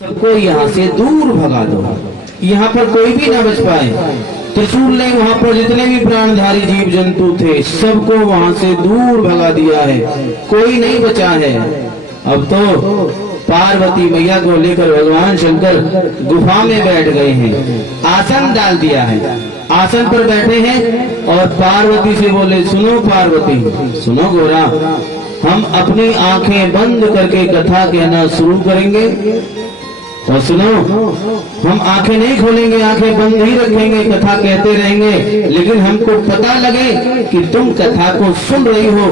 सबको यहाँ से दूर भगा दो, यहाँ पर कोई भी ना बच पाए। त्रिशूल ने वहाँ पर जितने भी प्राणधारी जीव जंतु थे सबको वहाँ से दूर भगा दिया है, कोई नहीं बचा है। अब तो पार्वती मैया को लेकर भगवान शंकर गुफा में बैठ गए हैं, आसन डाल दिया है, आसन पर बैठे हैं और पार्वती से बोले, सुनो पार्वती, सुनो गोरा, हम अपनी आंखें बंद करके कथा कहना शुरू करेंगे और सुनो, हम आंखें नहीं खोलेंगे, आंखें बंद ही रखेंगे, कथा कहते रहेंगे, लेकिन हमको पता लगे कि तुम कथा को सुन रही हो,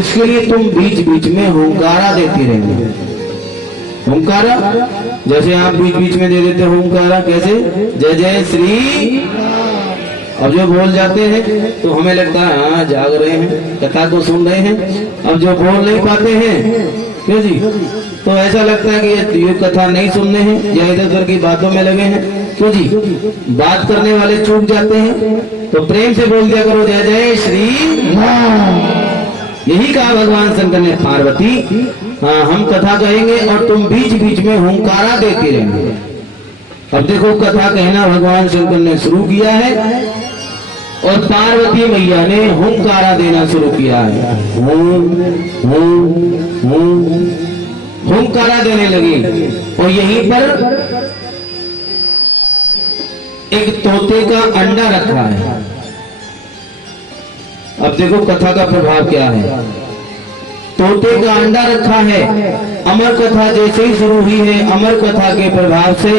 इसके लिए तुम बीच बीच में हुंकारा देती रहेंगे। हुंकारा जैसे आप बीच बीच में दे देते हो हुंकारा, कैसे? जय जय श्री। अब जो बोल जाते हैं तो हमें लगता है हाँ जाग रहे हैं, कथा को सुन रहे हैं। अब जो बोल नहीं पाते हैं, क्यों जी, तो ऐसा लगता है कि ये कथा नहीं सुनने हैं या इधर उधर की बातों में लगे हैं। क्यों जी, बात करने वाले चूक जाते हैं। तो प्रेम से बोल दिया करो जय जय श्री राम। यही कहा भगवान शंकर ने, पार्वती हाँ हम कथा कहेंगे और तुम बीच बीच में हुंकारा देती रहेंगे। अब देखो कथा कहना भगवान शंकर ने शुरू किया है और पार्वती मैया ने हुंकारा देना शुरू किया है। हुंकारा देने लगी और यहीं पर एक तोते का अंडा रखा है। अब देखो कथा का प्रभाव क्या है। तोते का अंडा रखा है, अमर कथा जैसे ही शुरू हुई है, अमर कथा के प्रभाव से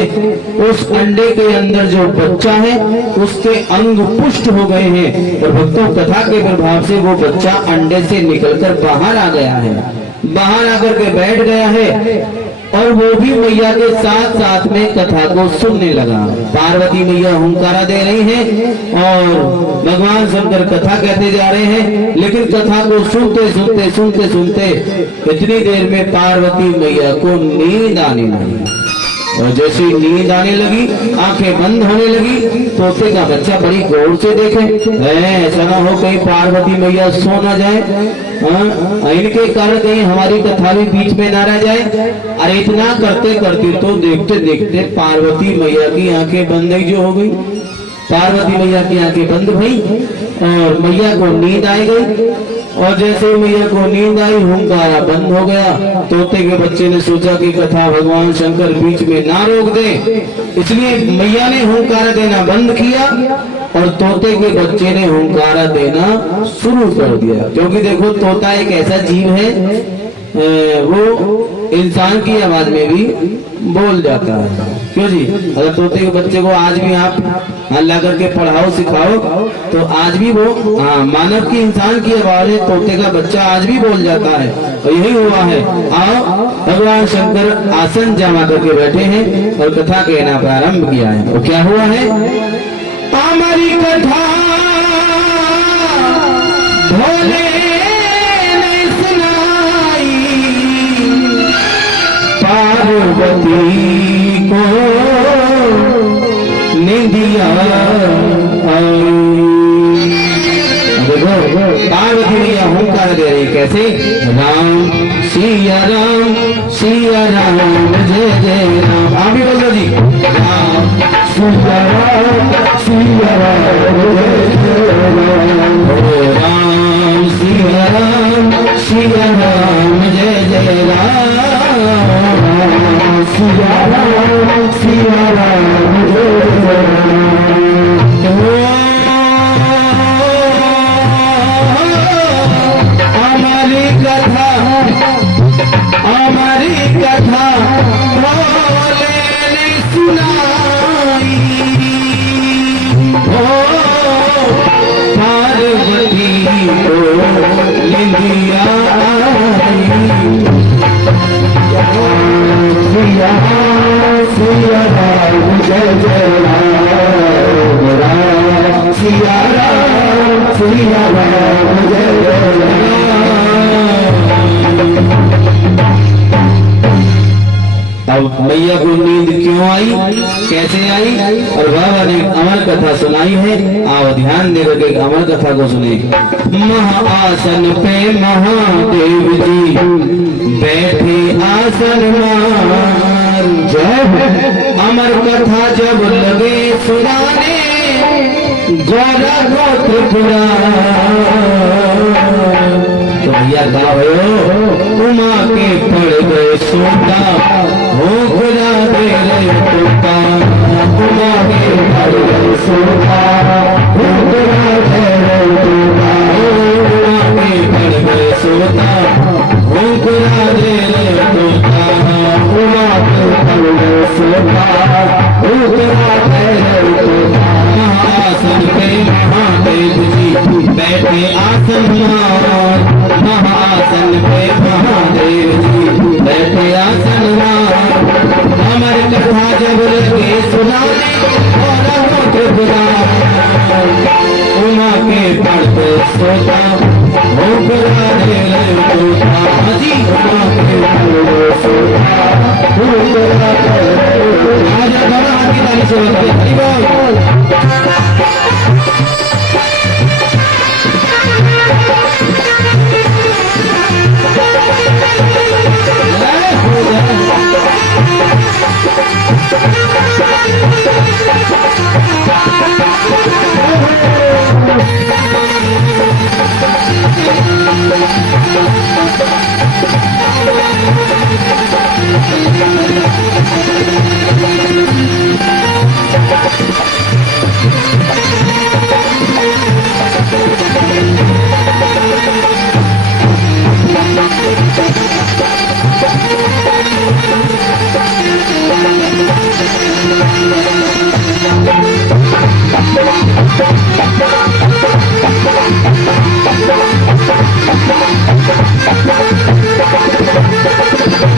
उस अंडे के अंदर जो बच्चा है उसके अंग पुष्ट हो गए हैं और भक्तों कथा के प्रभाव से वो बच्चा अंडे से निकलकर बाहर आ गया है, बाहर आकर के बैठ गया है और वो भी मैया के साथ साथ में कथा को सुनने लगा। पार्वती मैया हुंकारा दे रही है और भगवान शंकर कथा कहते जा रहे हैं, लेकिन कथा को सुनते सुनते इतनी देर में पार्वती मैया को नींद आने लगी और जैसे नींद आने लगी, आंखें बंद होने लगी, तोते का बच्चा बड़ी गौर से देखे, ऐसा ना हो कहीं पार्वती मैया सो ना जाए, इनके कारण कहीं हमारी कथा भी बीच में ना रह जाए। अरे इतना करते करते तो देखते देखते पार्वती मैया की आंखें बंद ही जो हो गई। पार्वती मैया की आंखें बंद भई और मैया को नींद आई गई और जैसे मैया को नींद आई हुंकारा बंद हो गया। तोते के बच्चे ने सोचा कि कथा भगवान शंकर बीच में ना रोक दे, इसलिए मैया ने हुंकारा देना बंद किया और तोते के बच्चे ने हुंकारा देना शुरू कर दिया। क्योंकि देखो तोता एक ऐसा जीव है, वो इंसान की आवाज में भी बोल जाता है। क्यों जी, अगर तोते के बच्चे को आज भी आप ला करके पढ़ाओ सिखाओ तो आज भी वो मानव की, इंसान की आवाज है, तोते का बच्चा आज भी बोल जाता है। और यही हुआ है। आओ भगवान शंकर आसन जमा करके बैठे हैं और कथा कहना प्रारंभ किया है। और क्या हुआ है? हमारी कथा भोले ने सुनाई, पार्वती को निंदिया आई। देखो पार्वती मैया हुंकार दे रही, कैसे? राम सिया राम जय जय राम। आप भी बोलो जी, राम सिया राम जय जय राम। राम सिया राम जय जय राम। सिया राम जय जय राम। हमारी कथा भोले ने सुनाई, ओ पार्वती को निंदिया आई। सिया राम जय जय राम, राम सिया राम जय जय राम। अब मैया को नींद क्यों आई, कैसे आई और बाबा ने अमर कथा सुनाई है। आओ ध्यान देकर के अमर कथा को सुने। महाआसन पे महादेव जी बैठे आसन मार, जय हो कथा जब लगे सुनाने गौरा गोत्र पुरा तो भैया गाओ उमा के पड़ गए सोता हो खुदा दे रहे तोता उमा के पड़ गए सोता हो खुदा दे रहे तोता उमा के पड़ गए सोता हो खुदा दे रहे तोता उमा के पड़ गए सोता हो खुदा दे रहे तोता महाआसन पे महादेव जी बैठे आसन महाआसन पे महादेव जी बैठे आसन अमर कथा जब लगे सुनाने उमा के पढ़ते सोता हो करा दे तोता हजी उमा के पढ़ते सोता हो करा दे राजा बड़ा की ताली से हरि बोल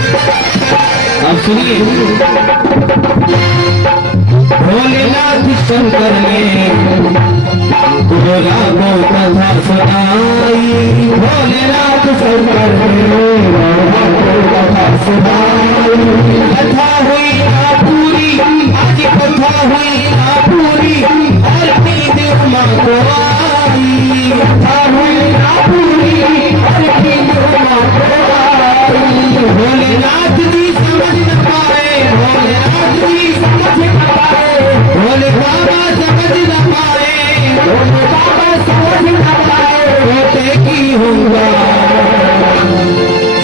अब सुनिए भोलेनाथ शंकर ने गोरा को कथा सुनाई भोलेनाथ शंकर ने गोरा को कथा सुनाई कथा हुई ना पूरी आज कथा हुई ना पूरी और नींद उमा को आई कथा हुई ना पूरी और नींद उमा को आई भोलेनाथ जी समझ न पाए भोलेनाथ जी समझ न पाए भोले बाबा समझ न पाए भोले बाबा समझ न पाए होते की होगा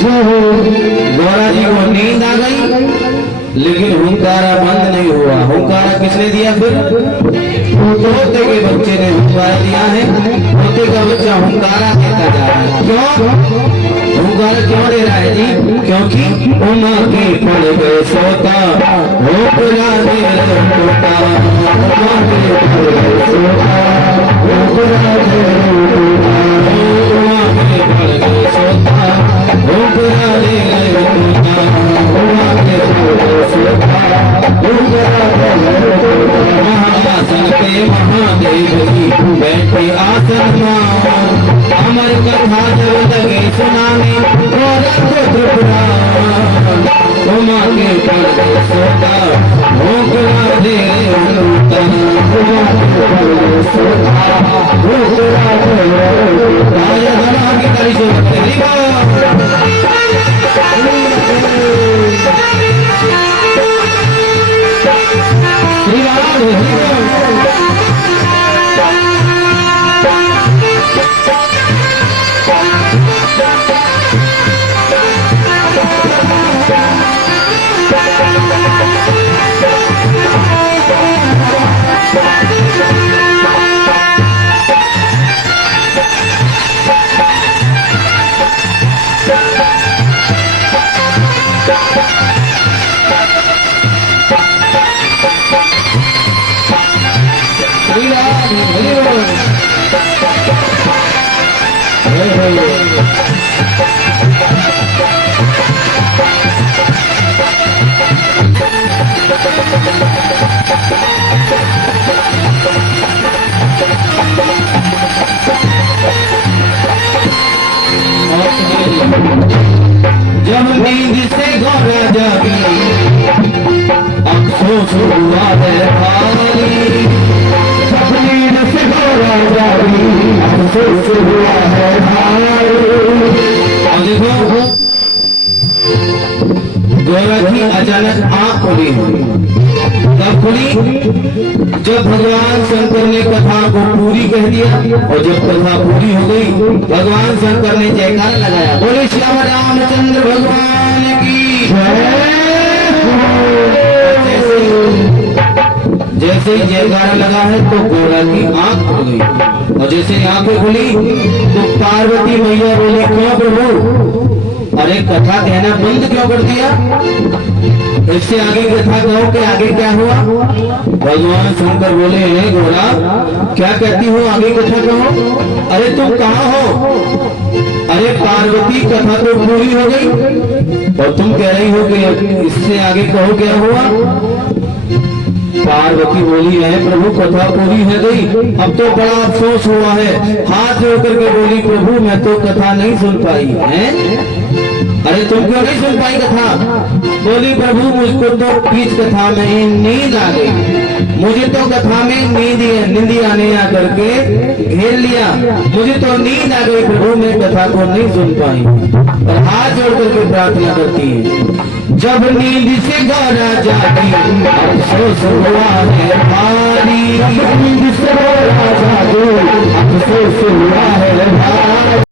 गौरा जी को नींद आ गई लेकिन हुंकारा बंद नहीं हुआ हुंकारा किसने दिया फिर तोते के बच्चे ने हुंकारा दिया है तोते का बच्चा हुंकारा देता जा रहा है क्यों हुंकारा क्यों दे रहा है जी क्योंकि उमा के पड़ गए सोता हो खुदा दे रहे तोता उमा के पड़ गए सोता हो खुदा दे रहे तोता उमा के पड़ गए सोता हो खुदा दे रहे तोता उमा के पड़ गए सोता हो खुदा दे रहे तोता महाआसन पे महादेव जी बैठे आसन अमर कथा जब लगे सुनाने उमा के पड़ गए सोता हो खुदा दे रहे तोता उमा के पड़ गए सोता हो खुदा दे रहे तोता राजा बना की ताली से हरि जब नींद से गौरा जागी अफसोस हुआ है भारी जब नींद से गौरा जागी अफसोस हुआ है भारी और देखो गौरा की अचानक आंख खुली तब खुली जब भगवान शंकर ने कथा को पूरी कह दिया और जब कथा पूरी हो गई भगवान शंकर ने जयकार लगाया, बोले श्याम रामचंद्र भगवान की जैसे ही जयकारा लगा है तो गोरा की आंख खुल गई और जैसे ही आंखें खुली तो पार्वती मैया बोली, क्यों प्रभु, अरे कथा कहना बंद क्यों कर दिया? इससे आगे कथा कहो कि आगे क्या हुआ? भगवान शंकर बोले, हे गोरा क्या कहती हो, आगे कथा कहो। अरे तुम कहाँ हो? अरे पार्वती कथा तो पूरी हो गई और तुम कह रही हो कि इससे आगे कहो क्या हुआ? पार्वती बोली, है प्रभु कथा पूरी हो गई, अब तो बड़ा अफसोस हुआ है। हाथ जोड़ करके बोली, प्रभु मैं तो कथा नहीं सुन पाई है। अरे तुम क्यों नहीं सुन पाई कथा? बोली, प्रभु मुझको तो बीच कथा में नींद आ गई, मुझे तो कथा में नींद आने आ करके घेर लिया, मुझे तो नींद आ गई प्रभु, मैं कथा को नहीं सुन पाई। और हाथ जोड़ करके प्रार्थना करती है, जब नींद से गौरा जागी अफसोस हुआ है भारी, नींद से गौरा जागी अफसोस हुआ है भारी।